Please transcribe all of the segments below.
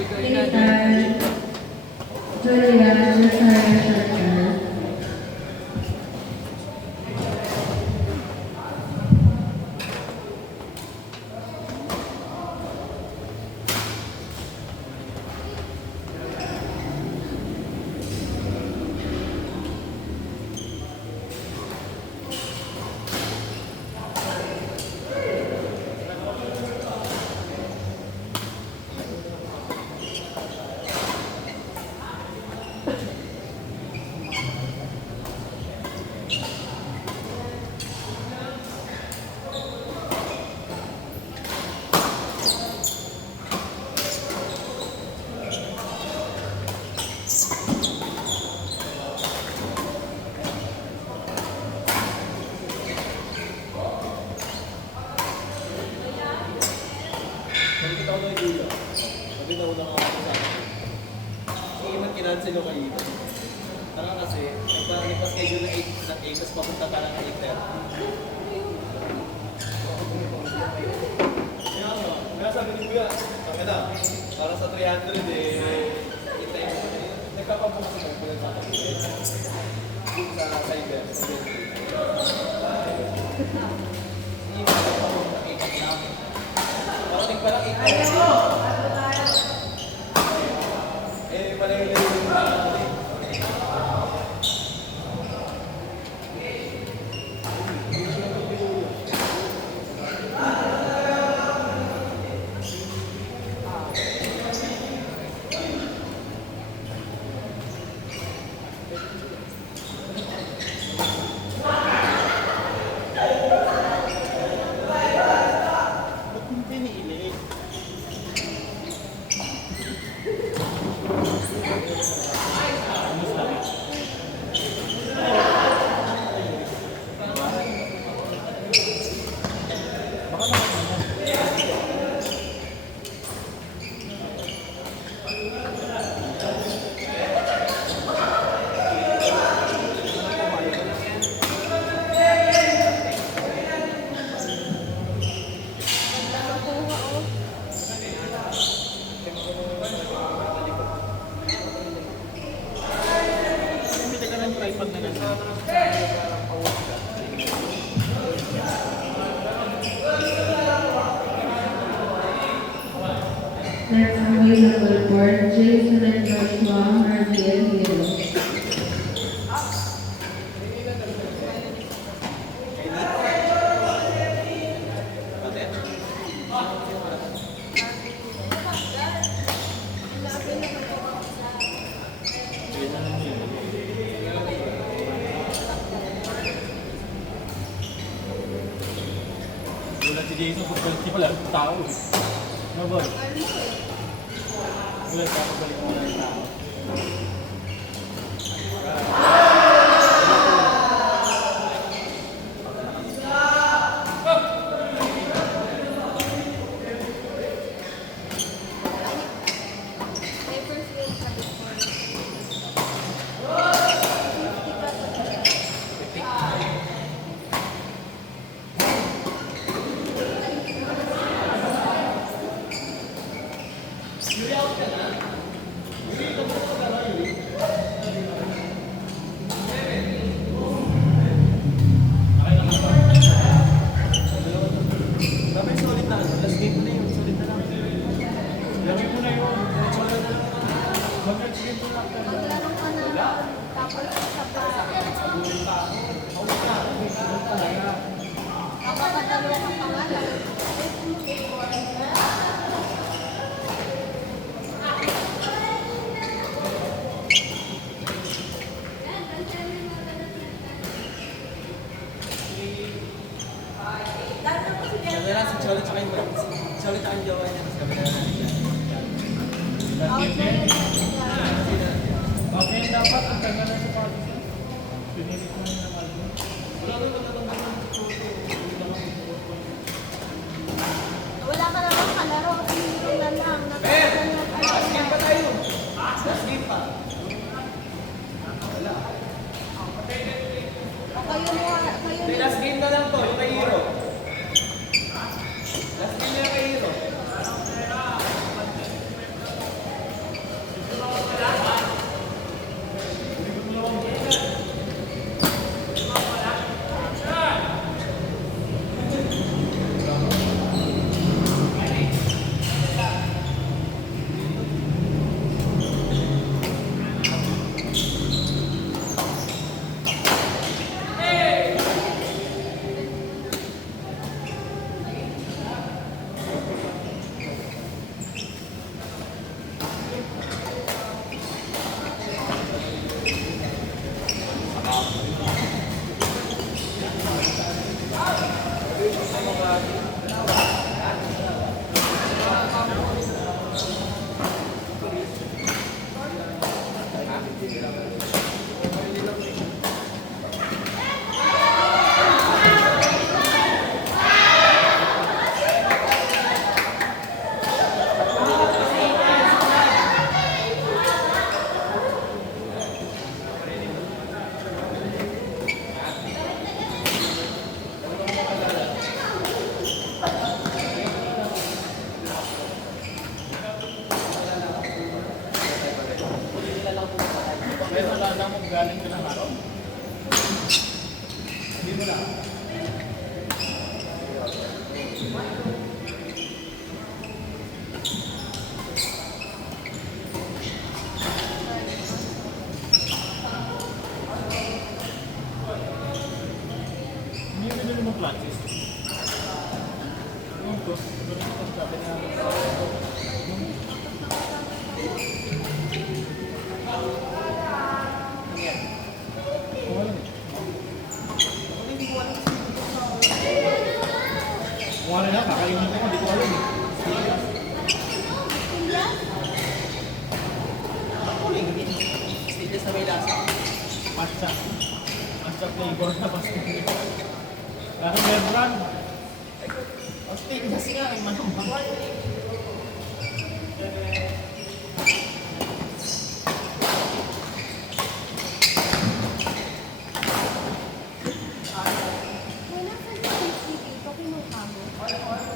Nathan, Julia, Rosario, Chantal. Nakita ko na yung dito. Sabi na unang ako sa akin. Sige, mag-kinansel ko kayo. Tanga kasi, nagpa-schedule na 8 na 8, tapos papunta ka lang 8:30. Kaya sabi ni Kuya, sabi na, para sa 300 itay mo. Nagpapabukas ako kung nagpapabukas. Dito sa cyber. Hindi pa papunta 8 lang. Parating pa lang 8 pala yung Next available board, Jason and Joshua, RBL Heroes. Wala si Jason, hindi pala tao eh. Ano ba? Wala ka pabalik mo na yung tao. Kaya si Cholit sa kanya. Cholit ang jowa niya. Tapos kami na okay, dapat ang taga na sa party. Pinilit mo na naman. Wala nang matatandaan ng wala ka naman kalaro kasi hindi na lang. last game pa tayo. Last game pa. Wala. Kayo Last game na lang to. Yung kay Hero. Last game na yung kay Hero. galing ka ng araw. Hindi mo na. Hindi mo na naman planches. Ano ito? Ito rin ito sabi na. Kung ano na, kakainin ko, hindi ko alam eh. Ako lang, hindi. Stainless na may lasa. Matcha. Matcha flavor na basta. Lasa may brand. O stainless nga, may manong. Wala ka na yung TV. Pakinuha mo. Ano pa na?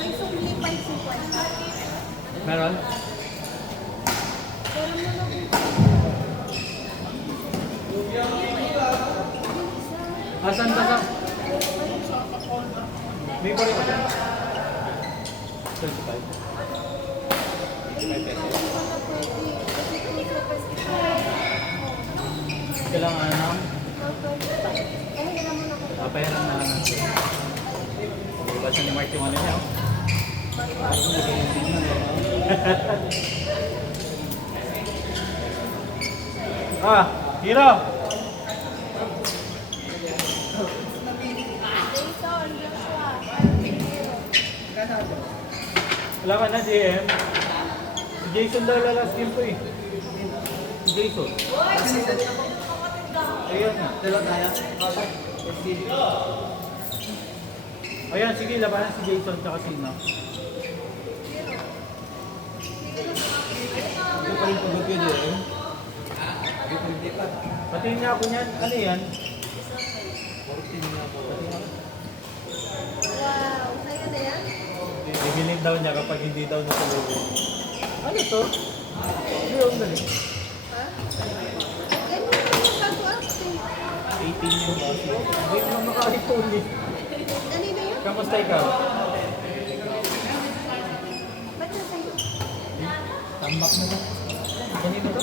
May sumli pa yung 50. Meron? Pero mo na Asan ka sa? May pari ka dyan? 25. 25 pesos. Kailangan ng papayaran na lang natin. Pagbabasan ni Mark yung ano niya. Hiro! Wala ka na, JM. Si Jason daw lalas game to eh. Si Jason. Ayan na. Dalawa tayo. Ayan, sige, labanan si Jason tsaka Sino. Hindi pa rin pagod yun eh. Patingin niya ako niyan. Ano yan? 14 na ako. Wow, sa'yo na yan? Bibilin daw niya kapag hindi daw nasalubin. Ano to? Hindi yung galing. Ha? Ganun yung pag-update. 18 yung boss. Wait lang makaipon eh. Kanino yun? Kamusta ikaw? Ba't na sa'yo? Tambak mo ba? Kanino to?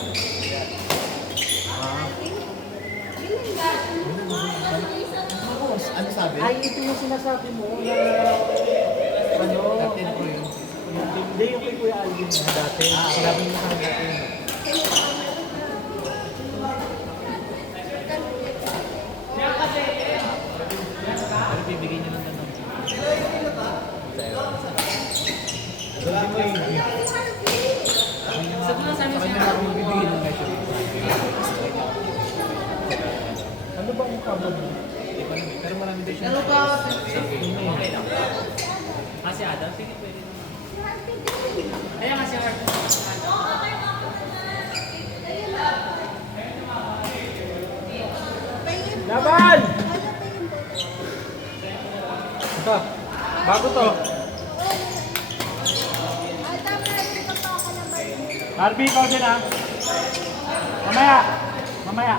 Ano sabi? Ay, ito yung sinasabi mo na ano? Captain Pro yun. Hindi yung kay Kuya Alvin na dati. Sinabi mo sa dati. Pero bibigyan niyo ng tanong. Sabi mo yung Sa kanya ako bibigyan ng medyo. ano ba ang kabod mo? Hindi pa naman. Pero marami din siya. Okay lang. Kasi Adam, sige pwede naman. Kaya kasi Art. Laban! Ito. Bago to. Harvey, ikaw din ah. Mamaya. Mamaya.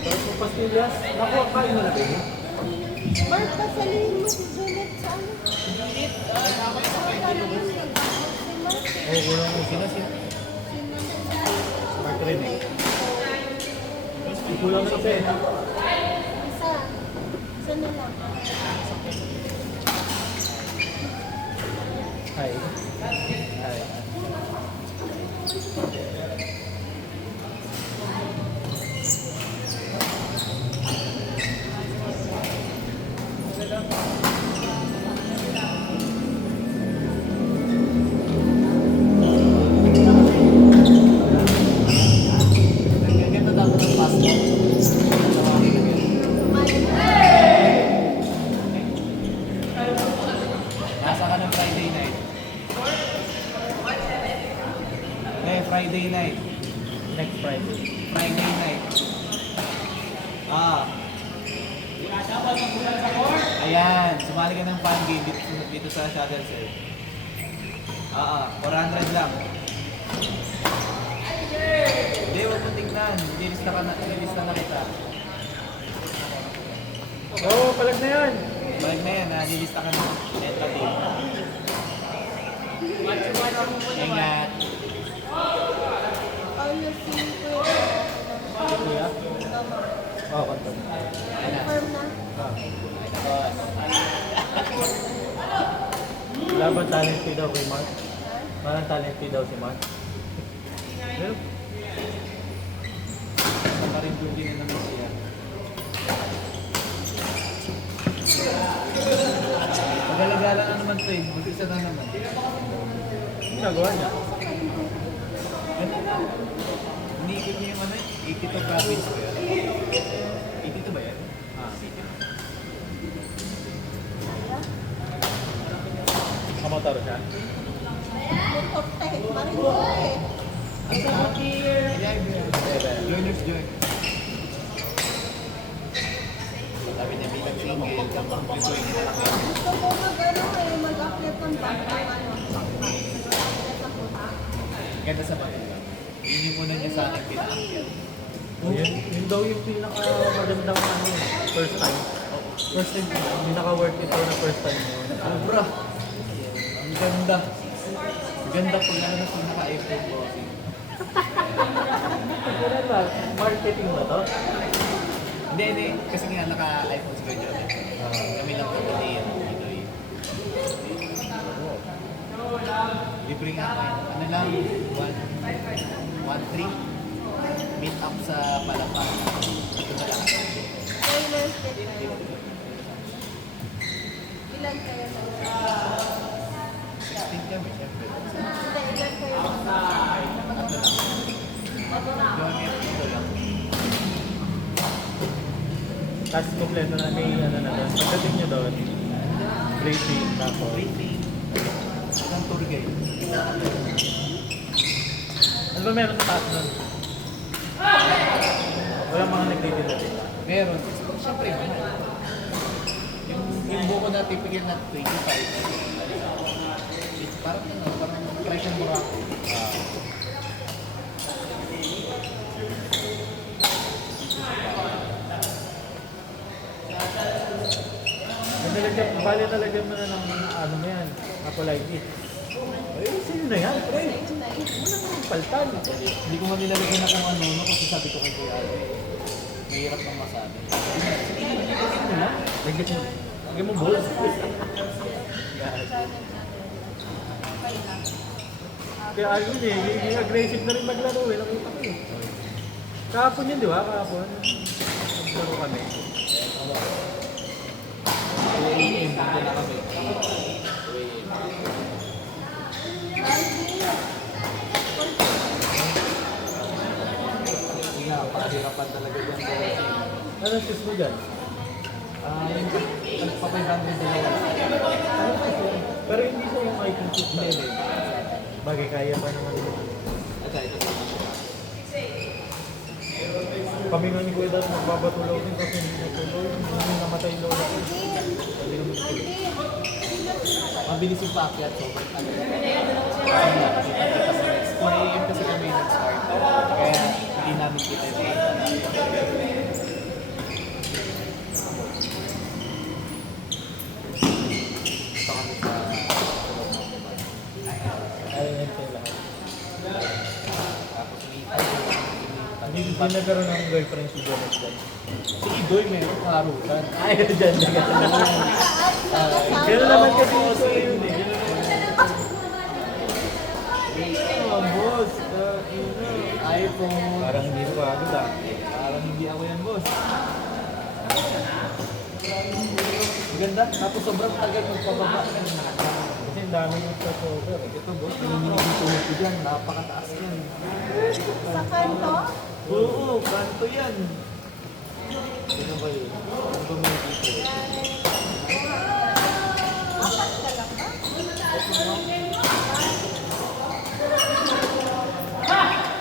Tapos pastillas. Naku, kain mo na ba yun? Mark, pasalin mo si Juliet sa ano? Oo, kulang mo. Sino? Mark rin eh. Kulang na isa eh. Isa. Isa na lang. Hi. Hi. Ganda daw ng pasta. Nasa ka ng Friday night. Friday night. Next Friday. Friday night. Ayan, sumali ka ng fan game dito sa Shuttle Cell. 400 lang. Hindi, huwag mo tignan. Nilista na kita. Oo, palag na yan. Balik na yan, nilista ka na. Netra team. Ingat. Ano si Kuya? Oo, konton. Confirm na. Laban talent fee daw kay Mark. Parang talent fee daw si Mark. Pero, Nakarimbugi na naman siya. Magalagala na naman ito eh. Mag-isa na naman. ginagawa niya. Iniikot niya yung ano eh. 82 province ba yan? 82 ba yan? Kamotaro siya. Joiners join. Sabi niya bilang single, kapag join na lang yan. Gusto ko mag-upload ng background. Ganda sa mga lang. Yun yung muna niya sa akin pinaakyat. Yun daw yung pinaka-magandang ano, first time. First time ko. Pinaka-worth it daw na first time mo. Sobra. Ang ganda. Ang ganda pag ano na kung naka-iPhone ko. Ano ba? Marketing ba to? Hindi. Kasi nga naka-iPhone si Kuya Johnny. Kami lang po ni Pinoy. Libre nga kayo. Ano lang, 1-3. Meet up sa Palapa. Ito na lang. Ilan kayo na? 16 kami, syempre. Hindi, ilan kayo na? Tatlo lang. Johnny at ito lang. Tapos kompleto na may ano na doon. Pagdating nyo doon, briefing, tapos Rating. Isang tour guide. ano ba meron sa taas nun? Walang mga nagdidilate. Meron. Siyempre, mahal. Yung buko na typical na 25. Parang price ng Morocco. Bali talaga mo na ng ano mo yan, Apolite. Ay, sino na yan, pre? Wala nang paltan. Hindi ko man nilalagyan na kung ano, no, kasi sabi ko kay Kuya Alvin, mahirap nang masabi. Ano na? Lagyan mo balls. Kaya Alvin yung aggressive na rin maglaro eh, nakita ko eh. Kahapon yun, di ba? Kahapon. Naglaro kami. Uwiin, dito na kami. Hindi nga, pahirapan talaga dyan. Ano sis mo dyan? Nagpa-500 dalawa. Pero hindi siya yung icon shoot na. Hindi. Bagay kaya pa naman yun. At ito naman siya. Kami nga ni Kuya Dad magbabatuloy din kasi hindi natuloy. Hindi namatay lola ko. Sabi naman ko. Mabilis yung paakyat, sobrang talaga. Kasi nga, kasi pagkita sa next 4 AM kasi kami nag-start. Kaya hindi namin kita yung data. Ito kami sa tulog ng iba. Ayun yan siya lahat. Tapos may Hindi nagkaroon ng girlfriend si Janet dyan. si Idoy meron kaharutan. Ay, dyan. Gano'n naman kasi ito yun eh. Oh, boss. iPhone. Parang hindi ko agad ah. Parang hindi ako yan, boss. Maganda. Tapos sobrang tagal magpababa. Kasi ang dami yung sa shoulder. Ito, boss. Nanginginig yung tuhod ko dyan. Napakataas yan. Sa kanto? Oo, kanto yan. Ano ba yun? Ano ba may dito? Apat ka lang ba?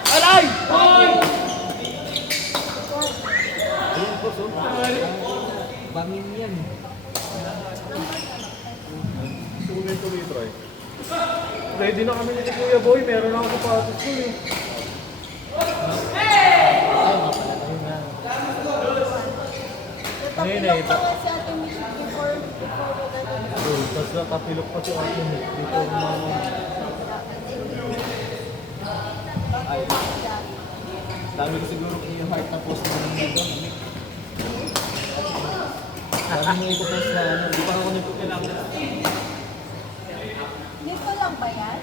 Aray! Hoy! Ayun, boss, oh. Bangin yan. Tuloy-tuloy, Troy. Ready na kami ni Kuya Boy. Meron ako sapatos ko eh. Ayun na. Ayun na, ito. Tapos si Ate Michi before mo ganun. Tapos nakapilok pa si Ate Nick. Dito ang mga... Ay, dami ko siguro yung heart na post na nandun doon. Dami mo ipopost na ano. Di pa ako nagpapilak. Dito lang ba yan?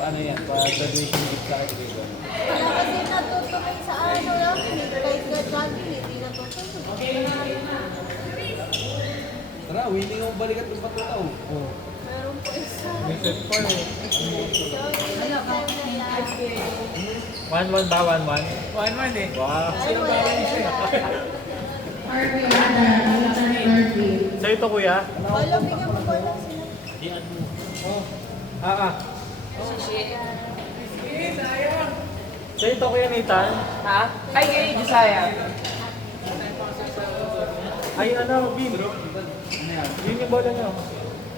Paano yan? Pa-graduation gift sa akin dito. Wala kasi natutuloy sa ano namin eh. Kahit ka Johnny, hindi natutuloy. Tara, willing akong balikat ng patutaw. Oh. Meron po isa. May set pa eh. Sorry. 1-1 ba? 1-1? 1-1 eh. Wow. Sino ba yan? Harvey Ada, Nathan Harvey. Sa'yo to kuya? Wala, bigyan mo ko lang sila. Sa'yo to kuya Nathan? Ha? Ay, kay Josiah. Ay ano, Bin? Yun yung bola niyo.